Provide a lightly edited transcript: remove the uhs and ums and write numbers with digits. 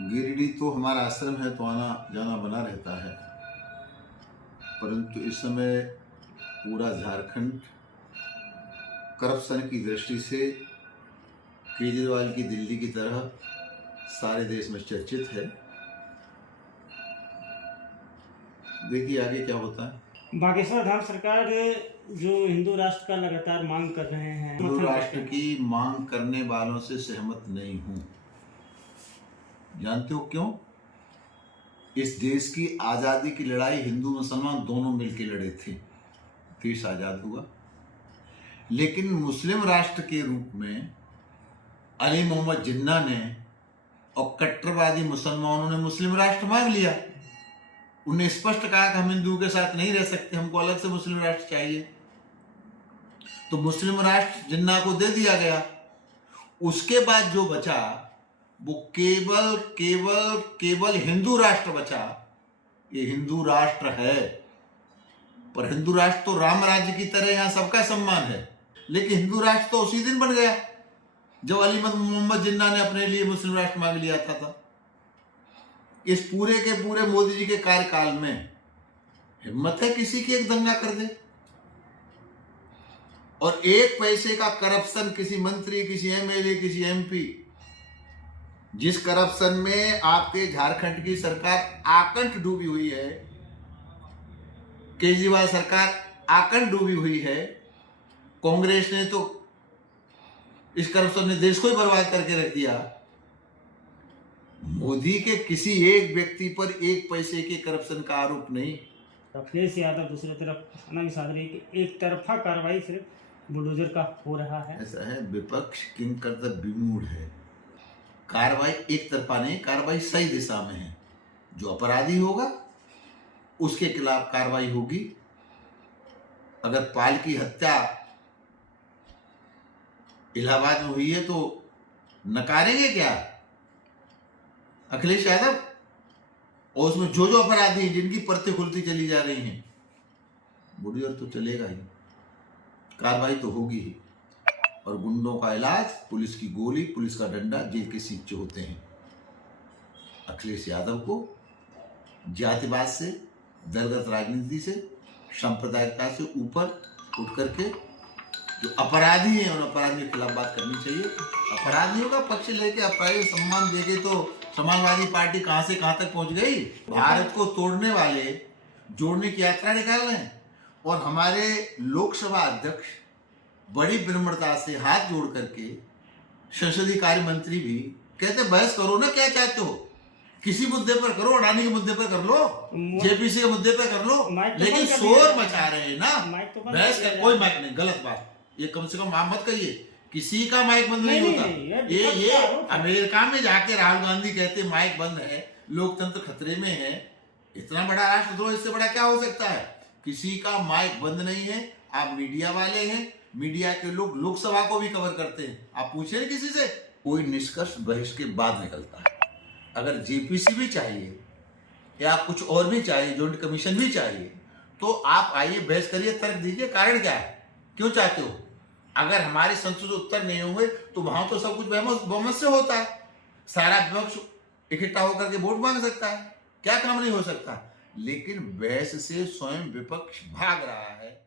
गिरिडीह तो हमारा आश्रम है तो आना जाना बना रहता है, परंतु इस समय पूरा झारखंड करप्शन की दृष्टि से केजरीवाल की दिल्ली की तरह सारे देश में चर्चित है। देखिए आगे क्या होता है। बागेश्वर धाम सरकार जो हिंदू राष्ट्र का लगातार मांग कर रहे हैं, हिंदू राष्ट्र की मांग करने वालों से सहमत नहीं हूं। जानते हो क्यों? इस देश की आजादी की लड़ाई हिंदू मुसलमान दोनों मिलकर लड़े थे, देश आजाद हुआ। लेकिन मुस्लिम राष्ट्र के रूप में अली मोहम्मद जिन्ना ने और कट्टरवादी मुसलमानों ने मुस्लिम राष्ट्र मांग लिया। उन्हें स्पष्ट कहा कि हम हिंदुओं के साथ नहीं रह सकते, हमको अलग से मुस्लिम राष्ट्र चाहिए। तो मुस्लिम राष्ट्र जिन्ना को दे दिया गया। उसके बाद जो बचा वो केवल केवल केवल हिंदू राष्ट्र बचा। ये हिंदू राष्ट्र है, पर हिंदू राष्ट्र तो राम राज्य की तरह यहां सबका सम्मान है। लेकिन हिंदू राष्ट्र तो उसी दिन बन गया जब अली मोहम्मद जिन्ना ने अपने लिए मुस्लिम राष्ट्र मांग लिया था। इस पूरे के पूरे मोदी जी के कार्यकाल में हिम्मत है किसी की एक दंगा कर दे? और एक पैसे का करप्शन किसी मंत्री, किसी एमएलए, किसी एमपी, जिस करप्शन में आपके झारखंड की सरकार आकंठ डूबी हुई है, केजरीवाल सरकार आकंठ डूबी हुई है। कांग्रेस ने तो इस करप्शन ने देश को ही बर्बाद करके रख दिया। मोदी के किसी एक व्यक्ति पर एक पैसे के करप्शन का आरोप नहीं। अखिलेश यादव दूसरी तरफ एक तरफा कार्रवाई सिर्फ बुलडोजर का हो रहा है। ऐसा है, विपक्ष किंग कर्तव्य विमूढ़ है। कार्रवाई एक तरफा नहीं, कार्रवाई सही दिशा में है। जो अपराधी होगा उसके खिलाफ कार्रवाई होगी। अगर पाल की हत्या इलाहाबाद में हुई है तो नकारेंगे क्या अखिलेश यादव? और उसमें जो जो अपराधी हैं जिनकी परतें खुलती चली जा रही हैं, बुलडोजर तो चलेगा ही, कार्रवाई तो होगी ही। और गुंडों का इलाज, पुलिस की गोली, पुलिस का डंडा, जेल के सींचे होते हैं। अखिलेश यादव को जातिवाद से, दलगत राजनीति से, सांप्रदायिकता से ऊपर उठ करके जो अपराधी हैं उन अपराधियों के खिलाफ बात करनी चाहिए। अपराधियों का पक्ष लेके अपराधी सम्मान देके तो समाजवादी पार्टी कहां से कहां तक पहुंच गई। भारत को तोड़ने वाले जोड़ने की यात्रा निकाल रहे हैं। और हमारे लोकसभा अध्यक्ष बड़ी विनम्रता से हाथ जोड़ करके, संसदीय कार्य मंत्री भी कहते बहस करो ना, क्या चाहते हो, किसी मुद्दे पर करो, अडानी के मुद्दे पर कर लो, जेपीसी के मुद्दे पर कर लो, लेकिन शोर मचा रहे हैं ना। बहस कर, कोई माइक नहीं, गलत बात। ये कम से कम आप मत कहिए, किसी का माइक बंद नहीं होता। ये अमेरिका में जाके राहुल गांधी कहते माइक बंद है, लोकतंत्र खतरे में है। इतना बड़ा राष्ट्रद्रोह, इससे बड़ा क्या हो सकता है? किसी का माइक बंद नहीं है। आप मीडिया वाले हैं, मीडिया के लोग लोकसभा को भी कवर करते हैं। आप पूछे किसी से, कोई निष्कर्ष बहस के बाद निकलता है। अगर जेपीसी भी चाहिए या कुछ और भी चाहिए, जॉइंट कमीशन भी चाहिए, तो आप आइए, बहस करिए, तर्क दीजिए, कारण क्या है, क्यों चाहते हो। अगर हमारे संसद उत्तर नहीं होंगे तो वहां तो सब कुछ बहुमत से होता है। सारा विपक्ष इकट्ठा होकर के वोट मांग सकता है, क्या काम नहीं हो सकता। लेकिन बहस से स्वयं विपक्ष भाग रहा है।